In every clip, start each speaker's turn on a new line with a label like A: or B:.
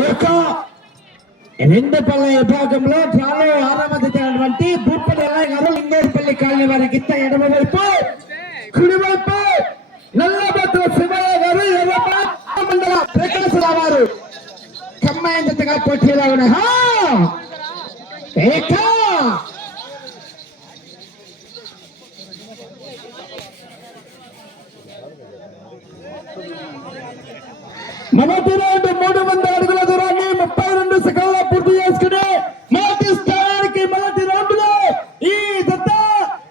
A: ఏక రెండు పల్లె విభాగంలో డ్రాలో ఆరామతించినటువంటి బూప్పటి ఎల్లయ్య గారు లింగేరిపల్లి కాలనీ వారి గిత్త ఎడమ వైపు కుడి వైపు శివయ్య గారు ఎర్రప మండల ప్రకాశరావు వారు కమ్మాయి జతగా పోటీలో ఉన్నాయి ఏకా మొదటి రౌండ్ మూడు వందల అడుగుల దూరాన్ని ముప్పై రెండు సెకండ్ల పూర్తి చేసుకుని మొదటి స్థానానికి మొదటి రౌండ్లో ఈ దత్త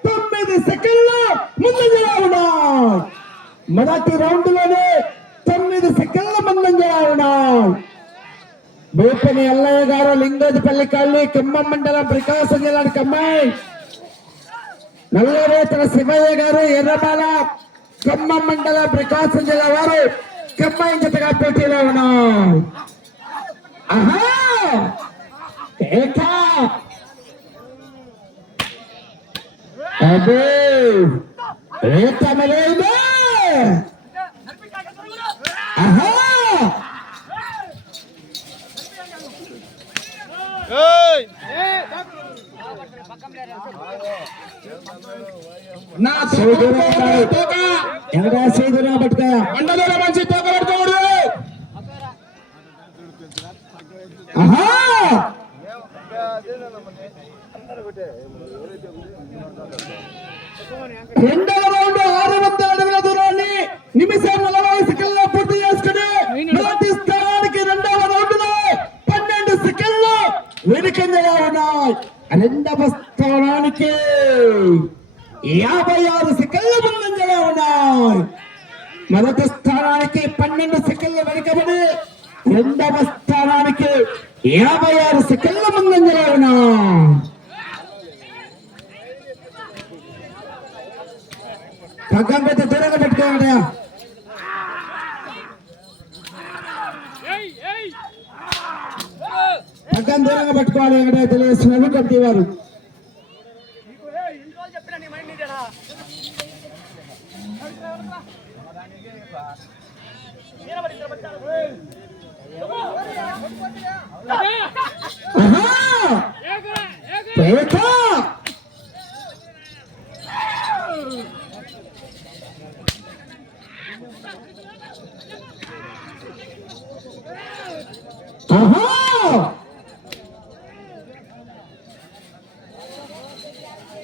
A: తొమ్మిది సెకండ్లు ముందంజలా ఉన్నాయి మొదటి రౌండ్లోనే తొమ్మిది సెకండ్ల ముందంజలా ఉన్నాయి భూపని ఎల్లయ్య గారు లింగోజిపల్లి కాళ్ళి ఖమ్మం మండలం ప్రకాశం జిల్లానికి అమ్మాయి నల్లరేతల శివయ్య గారు ఎర్రబాల ఖమ్మం మండలం ప్రకాశం జిల్లా వారు. ఖమ్మం జతగా పోటీలో ఉన్నారు ఆహా అదే ఏకమలేదు ఆహా!
B: నా
A: సైదురా రెండవ రౌండ్ ఆరు వందల అడుగుల దూరాన్ని నిమిషం నలభై సెకండ్లో పూర్తి చేసుకుని మొదటి స్థానానికి రెండవ రౌండ్లో పన్నెండు సెకండ్లు వెనుకంజగా ఉన్నాయి. రెండవ స్థానానికి యాభై ఆరు సెకండ్ల ముందంజగా ఉన్నాయి. మొదటి స్థానానికి పన్నెండు సెకండ్లు వెనుకబడి రెండవ స్థానానికి యాభై ఆరు సెకండ్ల ముందంజలో ఉన్నా పక్కన పెద్ద దూరంగా పెట్టుకోవాలయా పక్కన దూరంగా పెట్టుకోవాలి ఎక్కడ తెలియజేస్తున్నారు కమిటీ వారు చెప్పిన పేట!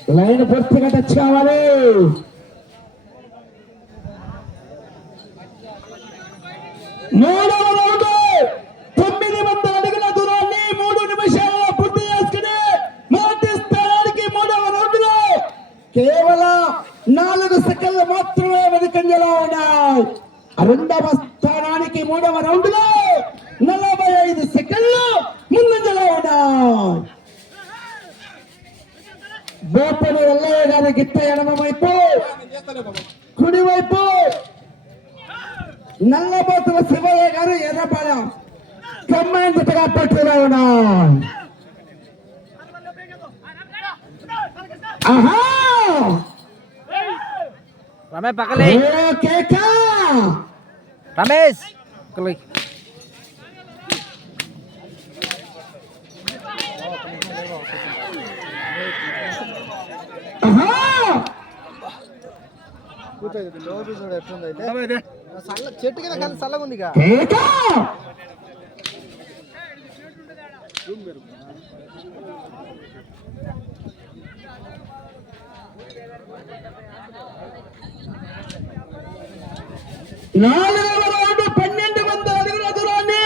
A: లైన్ పూర్తిగా టచ్ కావాలి మూడు నాలుగు సెకండ్లు మాత్రమే వెనుకంజలో ఉన్నాయి. రెండవ స్థానానికి మూడవ రౌండ్లో నలభై ఐదు సెకండ్లు ముందంజలో ఉన్నాయి. బోపని ఎల్లయ్య గారి గిత్త ఎడమ వైపు కుడి నల్లబోతుల శివయ్య గారు ఎర్రపాలెం. కమ్మాయి జతగా పట్టులో ఆహా!
C: రమేష్ పక్కలే రమేష్ పక్కలే చెట్టు కింద కలిసి చల్లగా ఉంది
A: కేక? నాలుగవ రౌండ్ పన్నెండు వందల అడుగుల దూరాన్ని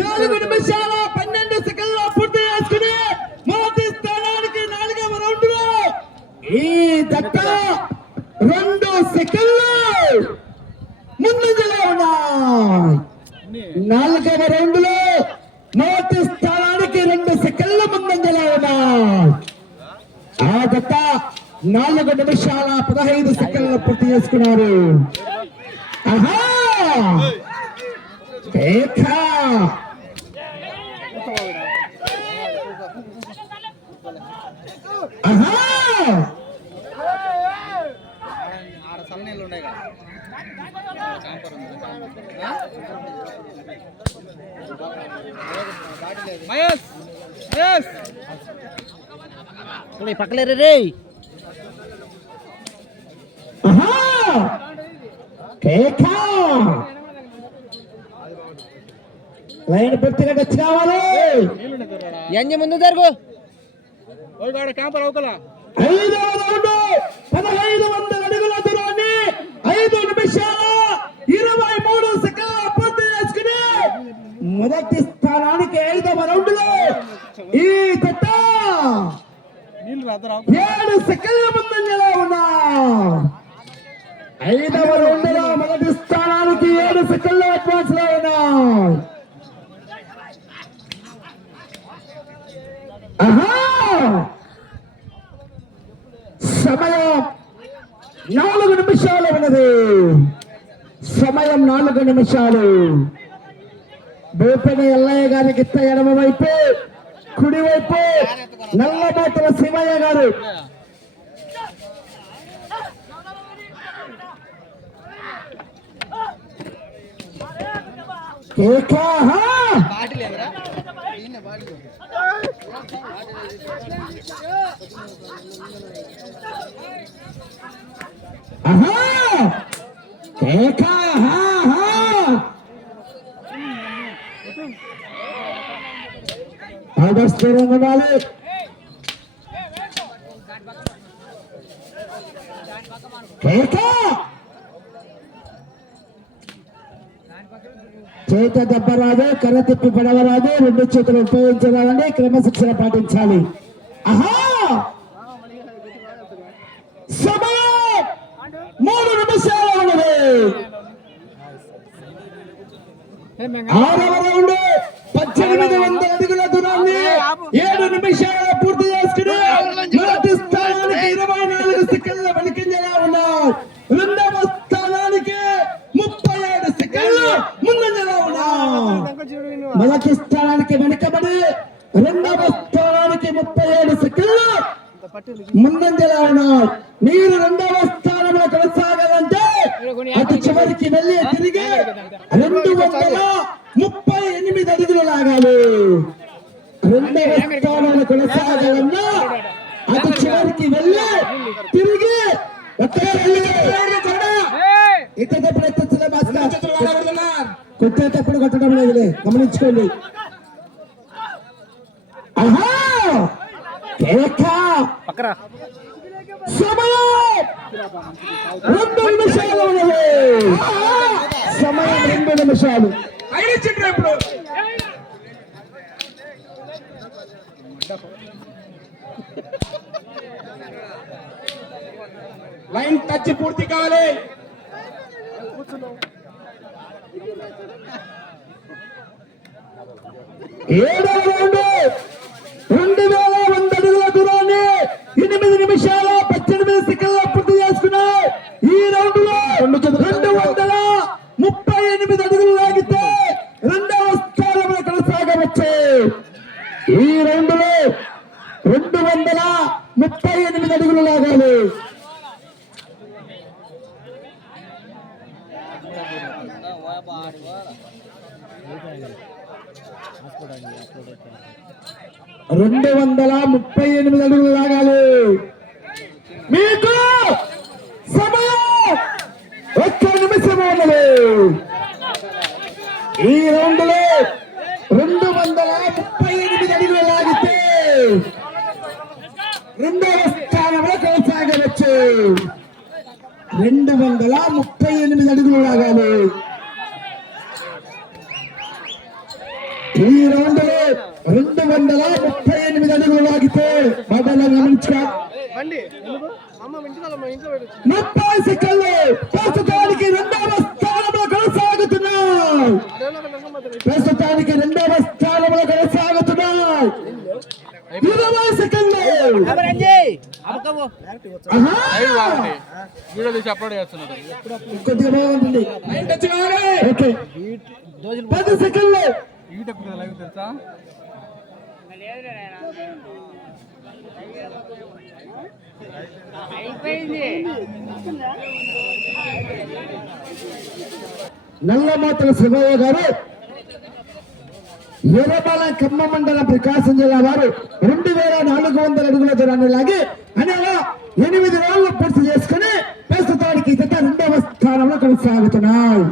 A: నాలుగు నిమిషాల పన్నెండు సెకండ్ల పూర్తి చేసుకుని మొదటి స్థానానికి నాలుగవ రౌండ్లో ఈ దత్త రెండు సెకండ్లు ముందంజలో ఉన్నాయి. నాలుగవ రౌండ్లో మొదటి స్థానానికి రెండు సెకండ్ల ముందంజలో ఉన్నాయి. ఆ దత్త నాలుగు నిమిషాల పదహైదు సెకండ్లు పూర్తి చేసుకున్నారు.
B: మహేష్
C: పక్కలేరు రే
A: లైన్ పూర్తిగా టచ్ కావాలి
C: ఎంజ ముందు జరుగు.
B: క్యాంపర్ అవకలా.
A: రౌండ్ పదహైదు వందల అడుగుల దూరాన్ని ఐదు నిమిషాల ఇరవై మూడు పూర్తి చేసుకుని మొదటి స్థానానికి ఐదవ రౌండ్లో ఈ జట్ట ఏడు సెకండ్ల ముందంజలో ఉన్నా ఐదవ రౌండ్లో మొదటి స్థానానికి ఏడు సెకండ్ల అడ్వాన్స్లో ఉన్నా ఆహా సమయం నాలుగు నిమిషాలు ఉన్నది కేవలం నాలుగు నిమిషాలు. బోపెన ఎల్లయ్య గారికి ఇత్త ఎడమ వైపు కుడివైపు నల్లబోతుల శివయ్య గారు. ఆహా! ఆదర్శంగా ఉండాలి. చేత. దెబ్బ రాదు కర్ర తిప్పి పడవరాదు రెండు చేతులు ఉపయోగించరాదండి క్రమశిక్షణ పాటించాలి. ఆహా! సమయం! మూడు నిమిషాలు ఉన్నది. ఆరవ రౌండ్ పద్దెనిమిది వందల అడుగులు ముందంజలా ఉన్నారు మీరు రెండవ స్థానంలో కొనసాగాలంటే అతి చివరికి వెళ్ళి తిరిగి రెండు వందల ముప్పై ఎనిమిది అడుగులు లాగాలి. రెండవ స్థానంలో కొనసాగాలన్నా అతి చివరికి వెళ్ళి తిరిగి ఇతేటప్పుడు ఎత్తచ్చులే కొట్టేటప్పుడు కొట్టడం లేదులే గమనించుకోండి. ఆహా! కేకా
C: పక్కరా.
A: సమయం! రెండు నిమిషాలు సమయం రెండు నిమిషాలు.
B: ఇప్పుడు. లైన్ టచ్ పూర్తి కావాలి.
A: రౌండ్ రెండు వేల వంద అడుగుల దూరాన్ని ఎనిమిది నిమిషాల పద్దెనిమిది సెకండ్ల పూర్తి చేసుకున్నాయి ఈ రౌండ్లో రెండు వందల ముప్పై ఎనిమిది అడుగులు లాగితే రెండవ స్థానంలో కొనసాగవచ్చు ఈ రౌండ్లో రెండు వందల ముప్పై ఎనిమిది అడుగులు లాగాలి రెండు వందల ముప్పై ఎనిమిది అడుగులు లాగాలి. మీకు సమయం ఒక్క నిమిషం ఉన్నది. ఈ రౌండ్ రెండు వందల ముప్పై ఎనిమిది అడుగులు లాగితే ముప్పై సెకండ్లు ప్రస్తుతానికి రెండవ స్థానంలో కొనసాగుతున్నాయి. ప్రస్తుతానికి రెండవ స్థానంలో కొనసాగుతున్నాయి. ఇరవై సెకండ్లు. కొద్దిగా బాగుంటుంది పది సెకండ్లు.
B: ఈటకు లైవ్ తెలుసా?
A: నల్లమోతల శివయ్య గారు ఎర్రబాల ఖమ్మ మండలం ప్రకాశం జిల్లా వారు రెండు వేల నాలుగు వందల అడుగుల దూరాన్ని లాగి అనేలా ఎనిమిది రోజులు పూర్తి చేసుకుని ప్రస్తుతానికి జత రెండవ స్థానంలో కొనసాగుతున్నాయి